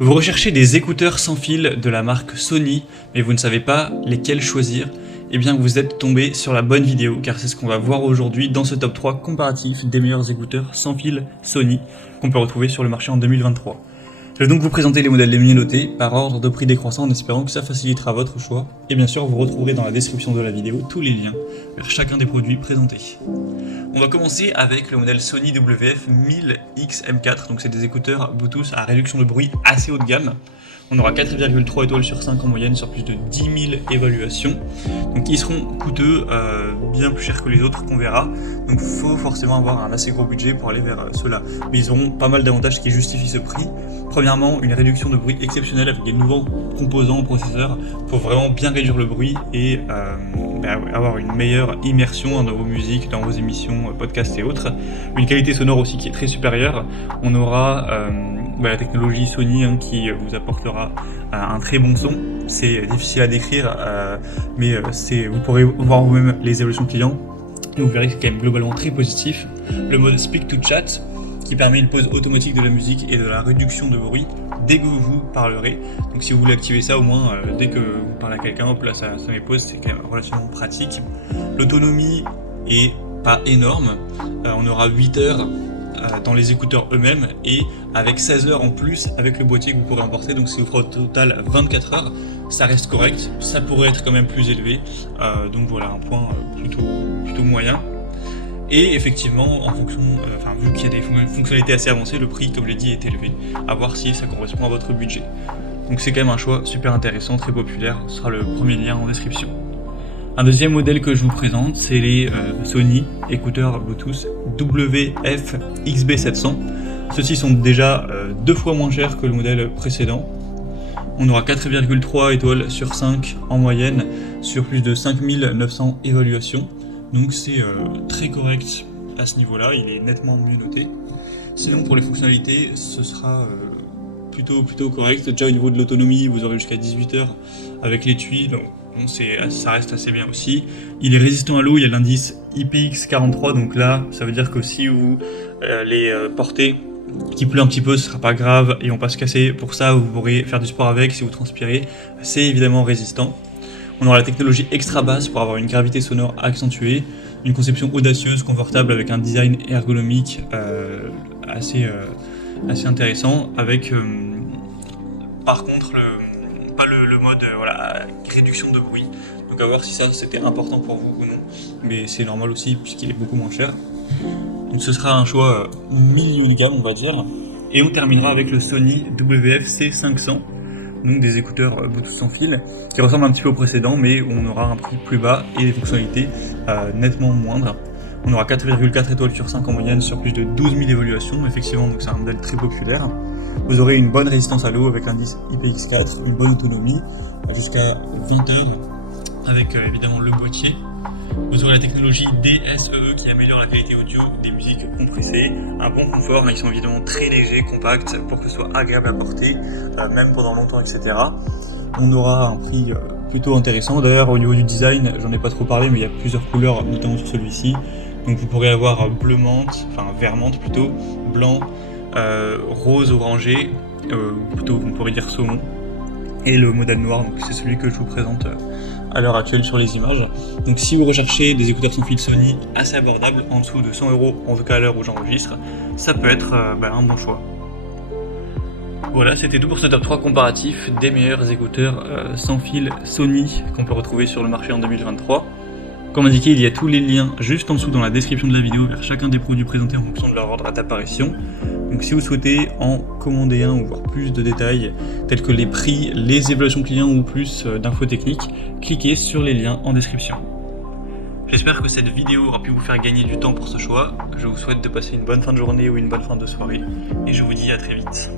Vous recherchez des écouteurs sans fil de la marque Sony, mais vous ne savez pas lesquels choisir? Eh bien vous êtes tombé sur la bonne vidéo, car c'est ce qu'on va voir aujourd'hui dans ce top 3 comparatif des meilleurs écouteurs sans fil Sony qu'on peut retrouver sur le marché en 2023. Je vais donc vous présenter les modèles les mieux notés par ordre de prix décroissant en espérant que ça facilitera votre choix. Et bien sûr, vous retrouverez dans la description de la vidéo tous les liens vers chacun des produits présentés. On va commencer avec le modèle Sony WF-1000X-M4, donc c'est des écouteurs Bluetooth à réduction de bruit assez haut de gamme. On aura 4,3 étoiles sur 5 en moyenne sur plus de 10 000 évaluations. Donc ils seront coûteux, bien plus chers que les autres qu'on verra. Donc il faut forcément avoir un assez gros budget pour aller vers ceux-là. Mais ils auront pas mal d'avantages qui justifient ce prix. Premièrement, une réduction de bruit exceptionnelle avec des nouveaux composants au processeur pour vraiment bien réduire le bruit et avoir une meilleure immersion dans vos musiques, dans vos émissions, podcasts et autres. Une qualité sonore aussi qui est très supérieure. On aura la technologie Sony qui vous apportera un très bon son. C'est difficile à décrire, mais vous pourrez voir vous-même les évolutions clients et vous verrez que c'est quand même globalement très positif. Le mode Speak to Chat qui permet une pause automatique de la musique et de la réduction de bruit dès que vous parlerez. Donc si vous voulez activer ça, au moins dès que vous parlez à quelqu'un, hop là ça met pause, c'est quand même relativement pratique. L'autonomie est pas énorme, on aura 8 heures dans les écouteurs eux-mêmes et avec 16 heures en plus avec le boîtier que vous pourrez emporter, donc ça vous fera au total 24 heures, ça reste correct, ça pourrait être quand même plus élevé, donc voilà un point plutôt moyen. Et effectivement, en fonction, vu qu'il y a des fonctionnalités assez avancées, le prix, comme je l'ai dit, est élevé, à voir si ça correspond à votre budget. Donc c'est quand même un choix super intéressant, très populaire, ce sera le premier lien en description. Un deuxième modèle que je vous présente, c'est les Sony écouteurs Bluetooth WF-XB700. Ceux-ci sont déjà 2 fois moins chers que le modèle précédent. On aura 4,3 étoiles sur 5 en moyenne sur plus de 5900 évaluations. Donc c'est très correct à ce niveau-là, il est nettement mieux noté. Sinon pour les fonctionnalités, ce sera plutôt correct. Déjà au niveau de l'autonomie, vous aurez jusqu'à 18 heures avec l'étui, donc ça reste assez bien aussi. Il est résistant à l'eau, il y a l'indice IPX43, donc là ça veut dire que si vous les portez, qu'il pleut un petit peu, ce sera pas grave et on va pas se casser. Pour ça vous pourrez faire du sport avec si vous transpirez, c'est évidemment résistant. On aura la technologie extra basse pour avoir une gravité sonore accentuée, une conception audacieuse, confortable avec un design ergonomique assez intéressant, avec par contre pas le mode réduction de bruit. Donc à voir si ça c'était important pour vous ou non, mais c'est normal aussi puisqu'il est beaucoup moins cher. Donc ce sera un choix milieu de gamme on va dire, et on terminera avec le Sony WF-C500. Donc des écouteurs Bluetooth sans fil qui ressemblent un petit peu au précédent, mais où on aura un prix plus bas et des fonctionnalités nettement moindres. On aura 4,4 étoiles sur 5 en moyenne sur plus de 12 000 évaluations, effectivement, donc c'est un modèle très populaire. Vous aurez une bonne résistance à l'eau avec l'indice IPX4, une bonne autonomie jusqu'à 20 heures avec évidemment le boîtier. Vous aurez la technologie DSEE qui améliore la qualité audio des musiques compressées, un bon confort, mais ils sont évidemment très légers, compacts, pour que ce soit agréable à porter, même pendant longtemps, etc. On aura un prix plutôt intéressant. D'ailleurs, au niveau du design, j'en ai pas trop parlé, mais il y a plusieurs couleurs, notamment sur celui-ci. Donc vous pourrez avoir bleu menthe, vert menthe plutôt, blanc, rose orangé, plutôt on pourrait dire saumon, et le modèle noir, donc c'est celui que je vous présente à l'heure actuelle sur les images. Donc si vous recherchez des écouteurs sans fil Sony assez abordables, en dessous de 100 €, en tout cas à l'heure où j'enregistre, ça peut être un bon choix. Voilà, c'était tout pour ce top 3 comparatif des meilleurs écouteurs sans fil Sony qu'on peut retrouver sur le marché en 2023. Comme indiqué, il y a tous les liens juste en dessous dans la description de la vidéo vers chacun des produits présentés en fonction de leur ordre d'apparition. Donc si vous souhaitez en commander un ou voir plus de détails tels que les prix, les évaluations clients ou plus d'infos techniques, cliquez sur les liens en description. J'espère que cette vidéo aura pu vous faire gagner du temps pour ce choix. Je vous souhaite de passer une bonne fin de journée ou une bonne fin de soirée et je vous dis à très vite.